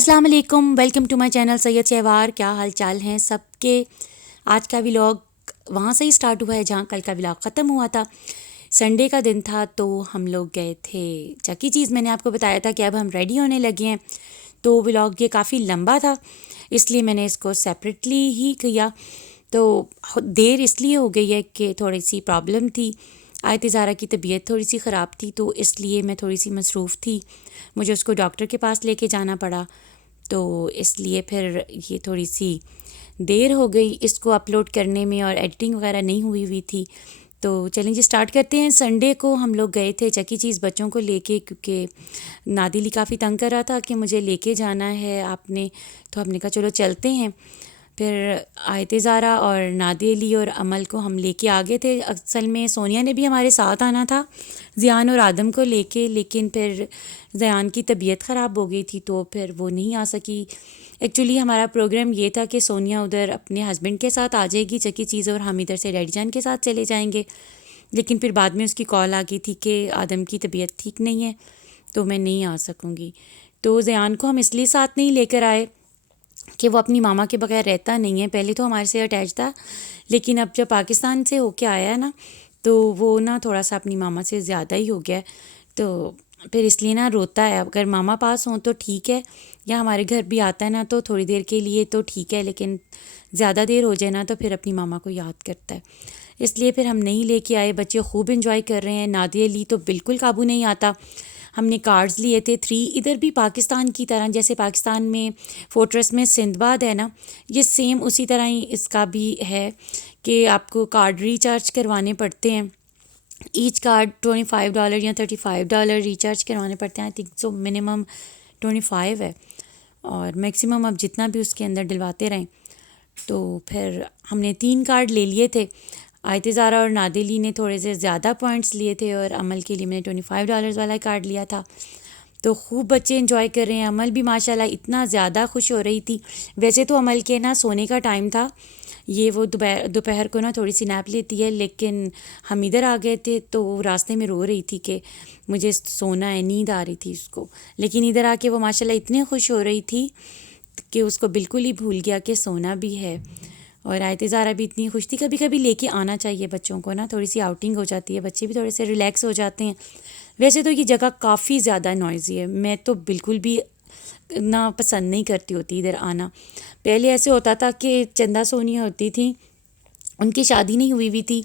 السلام علیکم، welcome to my channel سید شہوار۔ کیا حال چال ہیں سب کے؟ آج کا ولاگ وہاں سے ہی سٹارٹ ہوا ہے جہاں کل کا ولاگ ختم ہوا تھا۔ سنڈے کا دن تھا تو ہم لوگ گئے تھے چکی چیز۔ میں نے آپ کو بتایا تھا کہ اب ہم ریڈی ہونے لگے ہیں، تو ولاگ یہ کافی لمبا تھا، اس لیے میں نے اس کو سیپریٹلی ہی کیا۔ تو دیر اس لیے ہو گئی ہے کہ تھوڑی سی پرابلم تھی، آیت زارا کی طبیعت تھوڑی سی خراب تھی، تو اس لیے میں تھوڑی سی مصروف تھی، مجھے اس کو ڈاکٹر کے پاس لے کے جانا پڑا، تو اس لیے پھر یہ تھوڑی سی دیر ہو گئی اس کو اپلوڈ کرنے میں، اور ایڈیٹنگ وغیرہ نہیں ہوئی تھی۔ تو چلیں جی اسٹارٹ کرتے ہیں۔ سنڈے کو ہم لوگ گئے تھے چکی چیز بچوں کو لے کے، کیونکہ نادلی کافی تنگ کر رہا تھا کہ مجھے لے کے جانا ہے آپ نے، تو ہم نے کہا چلو چلتے ہیں۔ پھر آیت زارا اور نادی علی اور عمل کو ہم لے کے آگے تھے۔ اصل میں سونیا نے بھی ہمارے ساتھ آنا تھا زیان اور آدم کو لے کے، لیکن پھر زیان کی طبیعت خراب ہو گئی تھی تو پھر وہ نہیں آ سکی۔ ایکچولی ہمارا پروگرام یہ تھا کہ سونیا ادھر اپنے ہسبینڈ کے ساتھ آ جائے گی چکی چیز، اور ہم ادھر سے ڈیڈی جان کے ساتھ چلے جائیں گے، لیکن پھر بعد میں اس کی کال آ گئی تھی کہ آدم کی طبیعت ٹھیک نہیں ہے تو میں نہیں آ سکوں گی۔ تو زیان کو ہم اس لیے ساتھ نہیں لے کر آئے کہ وہ اپنی ماما کے بغیر رہتا نہیں ہے، پہلے تو ہمارے سے اٹیچ تھا، لیکن اب جب پاکستان سے ہو کے آیا ہے نا، تو وہ نا تھوڑا سا اپنی ماما سے زیادہ ہی ہو گیا ہے، تو پھر اس لیے نا روتا ہے۔ اگر ماما پاس ہوں تو ٹھیک ہے، یا ہمارے گھر بھی آتا ہے نا تو تھوڑی دیر کے لیے تو ٹھیک ہے، لیکن زیادہ دیر ہو جائے نا تو پھر اپنی ماما کو یاد کرتا ہے، اس لیے پھر ہم نہیں لے کے آئے۔ بچے خوب انجوائے کر رہے ہیں، نادیہ لی تو بالکل قابو نہیں آتا۔ ہم نے کارڈز لیے تھے 3، ادھر بھی پاکستان کی طرح، جیسے پاکستان میں فورٹریس میں سندھ باد ہے نا، یہ سیم اسی طرح ہی اس کا بھی ہے کہ آپ کو کارڈ ریچارج کروانے پڑتے ہیں۔ ایچ کارڈ $25 یا $35 ریچارج کروانے پڑتے ہیں، آئی تھنک سو منیمم 25 ہے، اور میکسیمم اب جتنا بھی اس کے اندر ڈلواتے رہیں۔ تو پھر ہم نے 3 کارڈ لے لیے تھے، آیت زارا اور نادلی نے تھوڑے سے زیادہ پوائنٹس لیے تھے، اور عمل کے لیے میں نے $25 والا کارڈ لیا تھا۔ تو خوب بچے انجوائے کر رہے ہیں، عمل بھی ماشاءاللہ اتنا زیادہ خوش ہو رہی تھی۔ ویسے تو عمل کے نا سونے کا ٹائم تھا، یہ وہ دوپہر کو نا تھوڑی سی نیپ لیتی ہے، لیکن ہم ادھر آ گئے تھے تو وہ راستے میں رو رہی تھی کہ مجھے سونا ہے، نیند آ رہی تھی اس کو، لیکن ادھر آ کے وہ ماشاءاللہ اتنی خوش ہو رہی تھی کہ اس کو بالکل ہی بھول گیا کہ سونا بھی ہے۔ اور آیت زارا بھی اتنی خوش تھی۔ کبھی کبھی لے کے آنا چاہیے بچوں کو نا، تھوڑی سی آؤٹنگ ہو جاتی ہے، بچے بھی تھوڑے سے ریلیکس ہو جاتے ہیں۔ ویسے تو یہ جگہ کافی زیادہ نوائزی ہے، میں تو بالکل بھی نہ پسند نہیں کرتی ہوتی ادھر آنا۔ پہلے ایسے ہوتا تھا کہ چندہ سونیا ہوتی تھیں، ان کی شادی نہیں ہوئی تھی،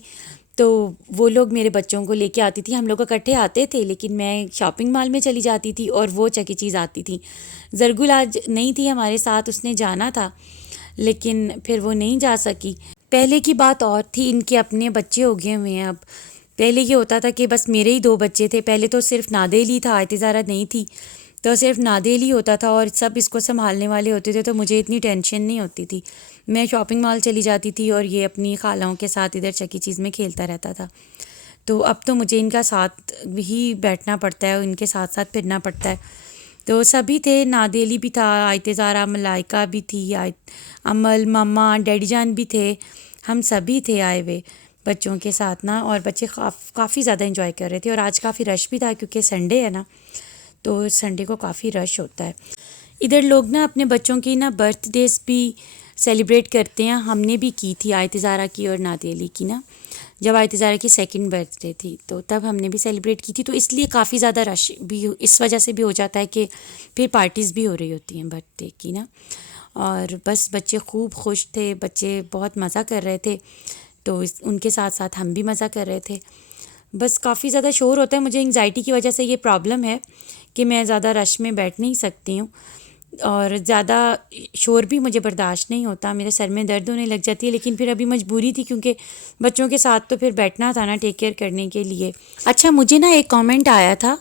تو وہ لوگ میرے بچوں کو لے کے آتی تھی، ہم لوگ اکٹھے آتے تھے، لیکن میں شاپنگ مال میں چلی جاتی تھی اور وہ چکی چیز آتی تھی۔ زرگل آج نہیں تھی ہمارے ساتھ، اس نے جانا تھا لیکن پھر وہ نہیں جا سکی۔ پہلے کی بات اور تھی، ان کے اپنے بچے ہو گئے ہوئے ہیں اب، پہلے یہ ہوتا تھا کہ بس میرے ہی 2 بچے تھے، پہلے تو صرف نادے لی تھا، آیت زارا نہیں تھی، تو صرف نادے لی ہوتا تھا اور سب اس کو سنبھالنے والے ہوتے تھے، تو مجھے اتنی ٹینشن نہیں ہوتی تھی، میں شاپنگ مال چلی جاتی تھی اور یہ اپنی خالاؤں کے ساتھ ادھر چکی چیز میں کھیلتا رہتا تھا۔ تو اب تو مجھے ان کا ساتھ ہی بیٹھنا پڑتا ہے، ان کے ساتھ ساتھ پھرنا پڑتا ہے۔ تو سبھی تھے، نادی علی بھی تھا، آیت زارا، ملائکہ بھی تھی، عمل، ماما، ڈیڈی جان بھی تھے، ہم سبھی تھے آئے ہوئے بچوں کے ساتھ نا، اور بچے کافی زیادہ انجوائے کر رہے تھے، اور آج کافی رش بھی تھا کیونکہ سنڈے ہے نا، تو سنڈے کو کافی رش ہوتا ہے ادھر۔ لوگ نا اپنے بچوں کی نا برتھ ڈیز بھی سیلیبریٹ کرتے ہیں، ہم نے بھی کی تھی آیت زارا کی اور نادی علی کی نا، جب آیت زارا کی 2nd برتھ ڈے تھی تو تب ہم نے بھی سیلیبریٹ کی تھی، تو اس لیے کافی زیادہ رش بھی اس وجہ سے بھی ہو جاتا ہے کہ پھر پارٹیز بھی ہو رہی ہوتی ہیں برتھ ڈے کی نا۔ اور بس بچے خوب خوش تھے، بچے بہت مزہ کر رہے تھے، تو ان کے ساتھ ساتھ ہم بھی مزہ کر رہے تھے۔ بس کافی زیادہ شور ہوتا ہے، مجھے انگزائٹی کی وجہ سے یہ پرابلم ہے کہ میں زیادہ رش میں بیٹھ نہیں سکتی ہوں، اور زیادہ شور بھی مجھے برداشت نہیں ہوتا، میرے سر میں درد ہونے لگ جاتی ہے، لیکن پھر ابھی مجبوری تھی کیونکہ بچوں کے ساتھ تو پھر بیٹھنا تھا نا ٹیک کیئر کرنے کے لیے۔ اچھا، مجھے نا ایک کامنٹ آیا تھا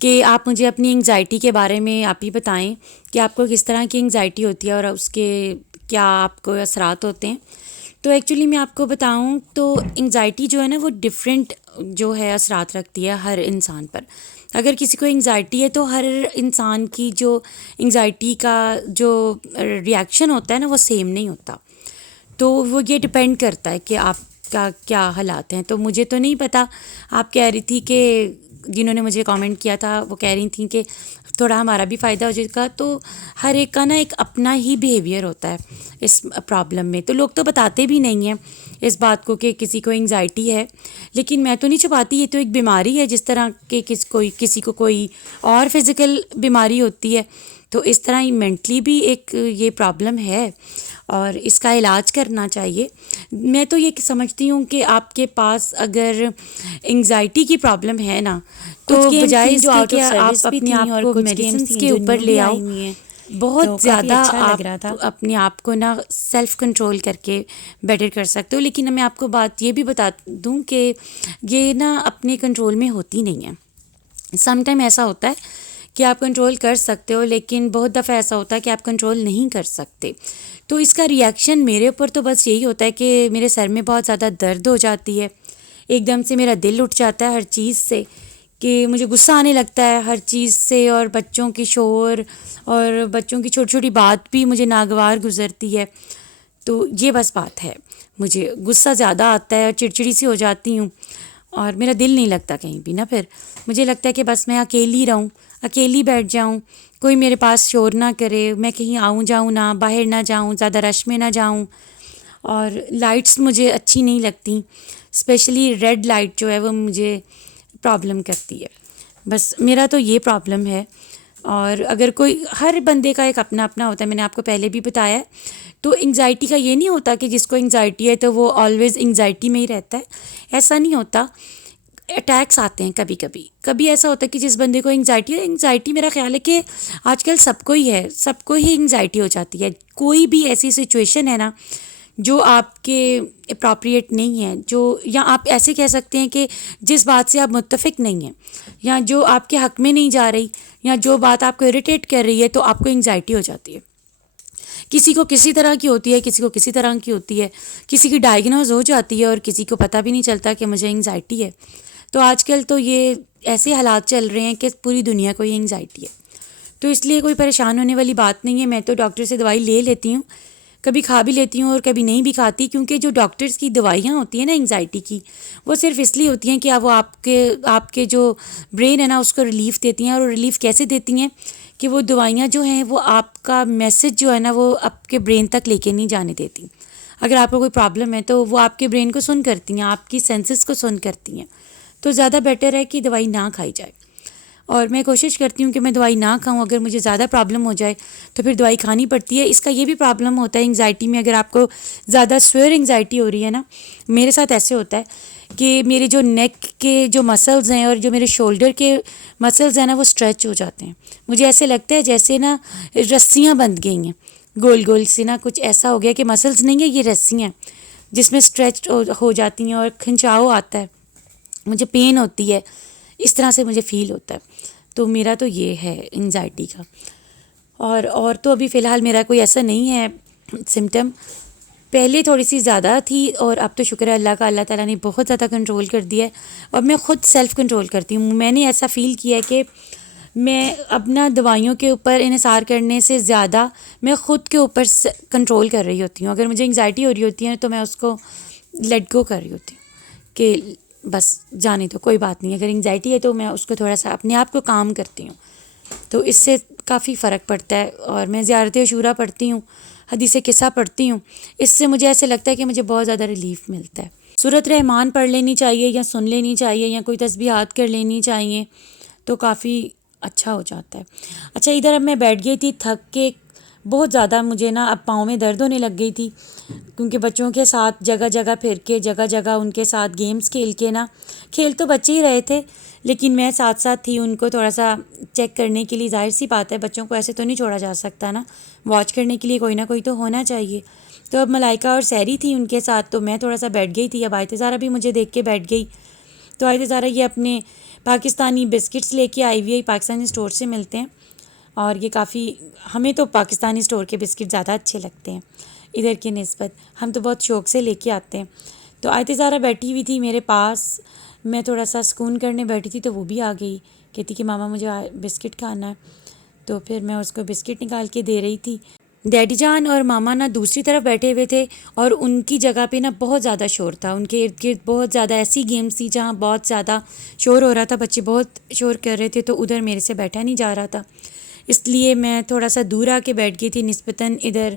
کہ آپ مجھے اپنی انگزائٹی کے بارے میں آپ ہی بتائیں کہ آپ کو کس طرح کی انگزائٹی ہوتی ہے اور اس کے کیا آپ کو اثرات ہوتے ہیں۔ تو ایکچولی میں آپ کو بتاؤں تو انگزائٹی جو ہے نا وہ ڈفرینٹ جو ہے اثرات رکھتی ہے ہر انسان پر۔ اگر کسی کو انگزائٹی ہے تو ہر انسان کی جو انگزائٹی کا جو ریاکشن ہوتا ہے نا وہ سیم نہیں ہوتا، تو وہ یہ ڈپینڈ کرتا ہے کہ آپ کا کیا حالات ہیں۔ تو مجھے تو نہیں پتہ، آپ کہہ رہی تھی کہ جنہوں نے مجھے کامنٹ کیا تھا وہ کہہ رہی تھیں کہ تھوڑا ہمارا بھی فائدہ ہو جائے گا. تو ہر ایک کا نا ایک اپنا ہی بیہیویئر ہوتا ہے اس پرابلم میں. تو لوگ تو بتاتے بھی نہیں ہیں اس بات کو کہ کسی کو انگزائٹی ہے، لیکن میں تو نہیں چھپاتی، یہ تو ایک بیماری ہے. جس طرح کہ کسی کو کوئی اور فزیکل بیماری ہوتی ہے، تو اس طرح ہی مینٹلی بھی ایک یہ پرابلم ہے اور اس کا علاج کرنا چاہیے. میں تو یہ سمجھتی ہوں کہ آپ کے پاس اگر انگزائٹی کی پرابلم ہے نا، تو کچھ گیمز بجائے تھیں اس جو کے آؤٹ کہ آف سروس آپ بھی اپنے تھیں آپ اور کو کچھ گیمز میڈیسنس تھیں کے جو اوپر نیو لے بھی آؤ. آئی ہوئی ہیں، بہت تو کافی زیادہ اچھا لگ رہا آپ تھا. اپنے آپ کو نا سیلف کنٹرول کر کے بیٹر کر سکتے ہو. لیکن میں آپ کو بات یہ بھی بتا دوں کہ یہ نا اپنے کنٹرول میں ہوتی نہیں ہے. سم ٹائم ایسا ہوتا ہے کہ آپ کنٹرول کر سکتے ہو، لیکن بہت دفعہ ایسا ہوتا ہے کہ آپ کنٹرول نہیں کر سکتے. تو اس کا ریئیکشن میرے اوپر تو بس یہی ہوتا ہے کہ میرے سر میں بہت زیادہ درد ہو جاتی ہے، ایک دم سے میرا دل اٹھ جاتا ہے ہر چیز سے، کہ مجھے غصہ آنے لگتا ہے ہر چیز سے، اور بچوں کی شور اور بچوں کی چھوٹی چھوٹی بات بھی مجھے ناگوار گزرتی ہے. تو یہ بس بات ہے، مجھے غصہ زیادہ آتا ہے اور چڑچڑی سی ہو جاتی ہوں، اور میرا دل نہیں لگتا کہیں بھی نا. پھر مجھے لگتا ہے کہ بس میں اکیلی رہوں، اکیلی بیٹھ جاؤں، کوئی میرے پاس شور نہ کرے، میں کہیں آؤں جاؤں نہ، باہر نہ جاؤں، زیادہ رش میں نہ جاؤں. اور لائٹس مجھے اچھی نہیں لگتی، اسپیشلی ریڈ لائٹ جو ہے وہ مجھے پرابلم کرتی ہے. بس میرا تو یہ پرابلم ہے. اور اگر کوئی، ہر بندے کا ایک اپنا اپنا ہوتا ہے، میں نے آپ کو پہلے بھی بتایا ہے. تو انگزائٹی کا یہ نہیں ہوتا کہ جس کو انگزائٹی ہے تو وہ آلویز انگزائٹی میں ہی رہتا ہے، ایسا نہیں ہوتا. اٹیکس آتے ہیں کبھی کبھی، کبھی ایسا ہوتا ہے کہ جس بندے کو انگزائٹی میرا خیال ہے کہ آج کل سب کو ہی ہے، سب کو ہی انگزائٹی ہو جاتی ہے. کوئی بھی ایسی سچویشن ہے نا جو آپ کے اپروپریٹ نہیں ہے، جو، یا آپ ایسے کہہ سکتے ہیں کہ جس بات سے آپ متفق نہیں ہیں، یا جو آپ کے حق میں نہیں جا رہی، یا جو بات آپ کو اریٹیٹ کر رہی ہے، تو آپ کو انگزائٹی ہو جاتی ہے. کسی کو کسی طرح کی ہوتی ہے، کسی کو کسی طرح کی ہوتی ہے، کسی کی ڈائگنوز ہو جاتی ہے اور کسی کو پتہ بھی نہیں چلتا کہ مجھے انگزائٹی ہے. تو آج کل تو یہ ایسے حالات چل رہے ہیں کہ پوری دنیا کو یہ انگزائٹی ہے. تو اس لیے کوئی پریشان ہونے والی بات نہیں ہے. میں تو ڈاکٹر سے دوائی لے لیتی ہوں، کبھی کھا بھی لیتی ہوں اور کبھی نہیں بھی کھاتی، کیونکہ جو ڈاکٹرز کی دوائیاں ہوتی ہیں نا انگزائٹی کی، وہ صرف اس لیے ہوتی ہیں کہ وہ آپ کے جو برین ہے نا اس کو ریلیف دیتی ہیں. اور ریلیف کیسے دیتی ہیں کہ وہ دوائیاں جو ہیں وہ آپ کا میسج جو ہے نا وہ آپ کے برین تک لے کے نہیں جانے دیتی. اگر آپ کو کوئی پرابلم ہے تو وہ آپ کے برین کو سن کرتی ہیں، آپ کی سینسز کو سن کرتی ہیں. تو زیادہ بیٹر ہے کہ دوائی نہ کھائی جائے. اور میں کوشش کرتی ہوں کہ میں دوائی نہ کھاؤں. اگر مجھے زیادہ پرابلم ہو جائے تو پھر دوائی کھانی پڑتی ہے. اس کا یہ بھی پرابلم ہوتا ہے انگزائٹی میں، اگر آپ کو زیادہ سویئر انگزائٹی ہو رہی ہے نا، میرے ساتھ ایسے ہوتا ہے کہ میرے جو نیک کے جو مسلز ہیں اور جو میرے شولڈر کے مسلز ہیں نا وہ اسٹریچ ہو جاتے ہیں. مجھے ایسے لگتا ہے جیسے نا رسیاں بندھ گئی ہیں، گول گول سے نا، کچھ ایسا ہو گیا کہ مسلز نہیں ہیں، یہ رسیاں جس میں اسٹریچ ہو جاتی ہیں اور کھنچاؤ آتا ہے، مجھے پین ہوتی ہے، اس طرح سے مجھے فیل ہوتا ہے. تو میرا تو یہ ہے انگزائٹی کا. اور تو ابھی فی الحال میرا کوئی ایسا نہیں ہے سمٹم. پہلے تھوڑی سی زیادہ تھی، اور اب تو شکر ہے اللہ کا، اللہ تعالیٰ نے بہت زیادہ کنٹرول کر دیا ہے، اور میں خود سیلف کنٹرول کرتی ہوں. میں نے ایسا فیل کیا ہے کہ میں اپنا دوائیوں کے اوپر انحصار کرنے سے زیادہ میں خود کے اوپر کنٹرول کر رہی ہوتی ہوں. اگر مجھے انگزائٹی ہو رہی ہوتی ہے تو میں اس کو لیٹ گو کر رہی ہوتی ہوں کہ بس جانے دو، کوئی بات نہیں. اگر انگزائٹی ہے تو میں اس کو تھوڑا سا اپنے آپ کو کام کرتی ہوں. تو اس سے کافی فرق پڑتا ہے. اور میں زیارت عشورہ پڑھتی ہوں، حدیث قصہ پڑھتی ہوں. اس سے مجھے ایسے لگتا ہے کہ مجھے بہت زیادہ ریلیف ملتا ہے. سورۃ رحمان پڑھ لینی چاہیے، یا سن لینی چاہیے، یا کوئی تسبیحات کر لینی چاہیے، تو کافی اچھا ہو جاتا ہے. اچھا، ادھر اب میں بیٹھ گئی تھی تھک کے بہت زیادہ، مجھے نا اب پاؤں میں درد ہونے لگ گئی تھی، کیونکہ بچوں کے ساتھ جگہ جگہ پھر کے، جگہ جگہ ان کے ساتھ گیمز کھیل کے نا، کھیل تو بچے ہی رہے تھے لیکن میں ساتھ ساتھ تھی ان کو تھوڑا سا چیک کرنے کے لیے. ظاہر سی بات ہے بچوں کو ایسے تو نہیں چھوڑا جا سکتا نا، واچ کرنے کے لیے کوئی نہ کوئی تو ہونا چاہیے. تو اب ملائکہ اور سیری تھی ان کے ساتھ، تو میں تھوڑا سا بیٹھ گئی تھی. اب آیت زارہ بھی مجھے دیکھ کے بیٹھ گئی. تو آیت زارہ یہ اپنے پاکستانی بسکٹس لے کے آئی ہوئی ہے، پاکستانی اسٹور سے ملتے ہیں، اور یہ کافی، ہمیں تو پاکستانی اسٹور کے بسکٹ زیادہ اچھے لگتے ہیں ادھر کی نسبت، ہم تو بہت شوق سے لے کے آتے ہیں. تو آیت زارہ بیٹھی ہوئی تھی میرے پاس، میں تھوڑا سا سکون کرنے بیٹھی تھی تو وہ بھی آ گئی، کہتی کہ ماما مجھے بسکٹ کھانا ہے. تو پھر میں اس کو بسکٹ نکال کے دے رہی تھی. ڈیڈی جان اور ماما نا دوسری طرف بیٹھے ہوئے تھے اور ان کی جگہ پہ نا بہت زیادہ شور تھا. ان کے ارد گرد بہت زیادہ ایسی گیمز تھی جہاں بہت زیادہ شور ہو رہا تھا, بچے بہت شور کر رہے تھے, تو ادھر میرے سے بیٹھا نہیں جا رہا تھا. اس لیے میں تھوڑا سا دور آ کے بیٹھ گئی تھی. نسبتاً ادھر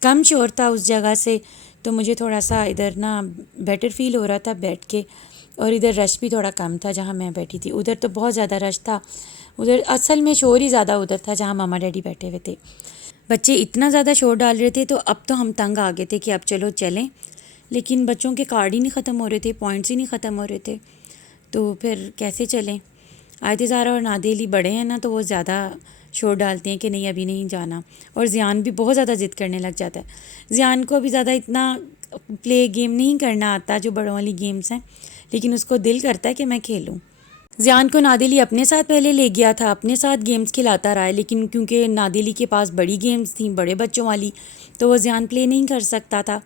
کم شور تھا اس جگہ سے, تو مجھے تھوڑا سا ادھر نا بیٹر فیل ہو رہا تھا بیٹھ کے. اور ادھر رش بھی تھوڑا کم تھا جہاں میں بیٹھی تھی. ادھر تو بہت زیادہ رش تھا. ادھر اصل میں شور ہی زیادہ ادھر تھا جہاں ماما ڈیڈی بیٹھے ہوئے تھے. بچے اتنا زیادہ شور ڈال رہے تھے تو اب تو ہم تنگ آ گئے تھے کہ اب چلو چلیں, لیکن بچوں کے کارڈ ہی نہیں ختم ہو رہے تھے, پوائنٹس ہی نہیں ختم ہو رہے تھے, تو پھر کیسے چلیں. آیت زہرا اور نادی علی بڑے ہیں نا, تو وہ زیادہ شور ڈالتے ہیں کہ نہیں ابھی نہیں جانا. اور زیان بھی بہت زیادہ ضد کرنے لگ جاتا ہے. زیان کو ابھی زیادہ اتنا پلے گیم نہیں کرنا آتا جو بڑوں والی گیمز ہیں, لیکن اس کو دل کرتا ہے کہ میں کھیلوں. زیان کو نادلی اپنے ساتھ پہلے لے گیا تھا, اپنے ساتھ گیمز کھلاتا رہا ہے, لیکن کیونکہ نادلی کے پاس بڑی گیمز تھیں, بڑے بچوں والی, تو وہ زیان پلے نہیں کر سکتا تھا.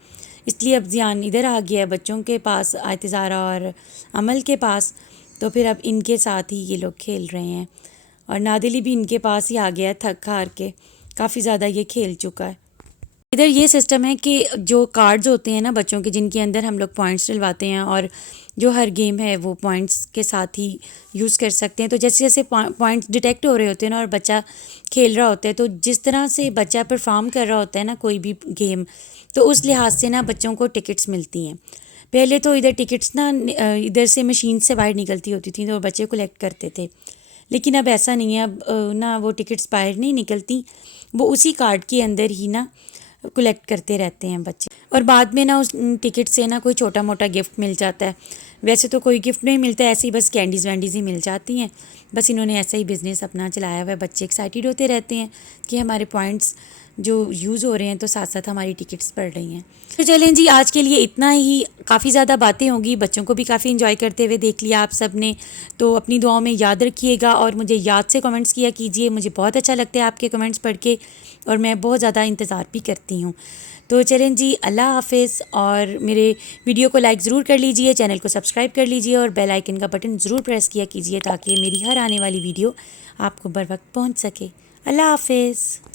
اس لیے اب زیان ادھر آ گیا ہے بچوں کے پاس, آیت زہرا اور عمل کے پاس. تو پھر اب ان کے ساتھ ہی یہ لوگ کھیل رہے ہیں, اور نادلی بھی ان کے پاس ہی آ گیا ہے تھک ہار کے, کافی زیادہ یہ کھیل چکا ہے. ادھر یہ سسٹم ہے کہ جو کارڈز ہوتے ہیں نا بچوں کے, جن کے اندر ہم لوگ پوائنٹس ڈلواتے ہیں, اور جو ہر گیم ہے وہ پوائنٹس کے ساتھ ہی یوز کر سکتے ہیں. تو جیسے جیسے پوائنٹس ڈیٹیکٹ ہو رہے ہوتے ہیں نا, اور بچہ کھیل رہا ہوتا ہے, تو جس طرح سے بچہ پرفارم کر رہا ہوتا ہے نا کوئی بھی گیم, تو اس لحاظ سے نا بچوں کو ٹکٹس ملتی ہیں. پہلے تو ادھر ٹکٹس نا ادھر سے مشین سے باہر نکلتی ہوتی تھیں, تو بچے کلیکٹ کرتے تھے. لیکن اب ایسا نہیں ہے, اب نا وہ ٹکٹس باہر نہیں نکلتی, وہ اسی کارڈ کے اندر ہی نا کلیکٹ کرتے رہتے ہیں بچے. اور بعد میں نا اس ٹکٹ سے نا کوئی چھوٹا موٹا گفٹ مل جاتا ہے. ویسے تو کوئی گفٹ نہیں ملتا ہے, ایسے ہی بس کینڈیز وینڈیز ہی مل جاتی ہیں. بس انہوں نے ایسا ہی بزنس اپنا چلایا ہوا ہے. بچے ایکسائٹیڈ ہوتے رہتے ہیں کہ ہمارے پوائنٹس جو یوز ہو رہے ہیں, تو ساتھ ساتھ ہماری ٹکٹس پڑ رہی ہیں. تو چلیں جی, آج کے لیے اتنا ہی. کافی زیادہ باتیں ہوں گی, بچوں کو بھی کافی انجوائے کرتے ہوئے دیکھ لیا آپ سب نے. تو اپنی دعاؤں میں یاد رکھیے گا, اور مجھے یاد سے کمنٹس کیا کیجئے. مجھے بہت اچھا لگتا ہے آپ کے کمنٹس پڑھ کے, اور میں بہت زیادہ انتظار بھی کرتی ہوں. تو چلیں جی, اللہ حافظ. اور میرے ویڈیو کو لائک ضرور کر لیجئے, چینل کو سبسکرائب کر لیجئے, اور بیل آئیکن کا بٹن ضرور پریس کیا کیجئے تاکہ میری ہر آنے والی ویڈیو آپ کو بر وقت پہنچ سکے. اللہ حافظ.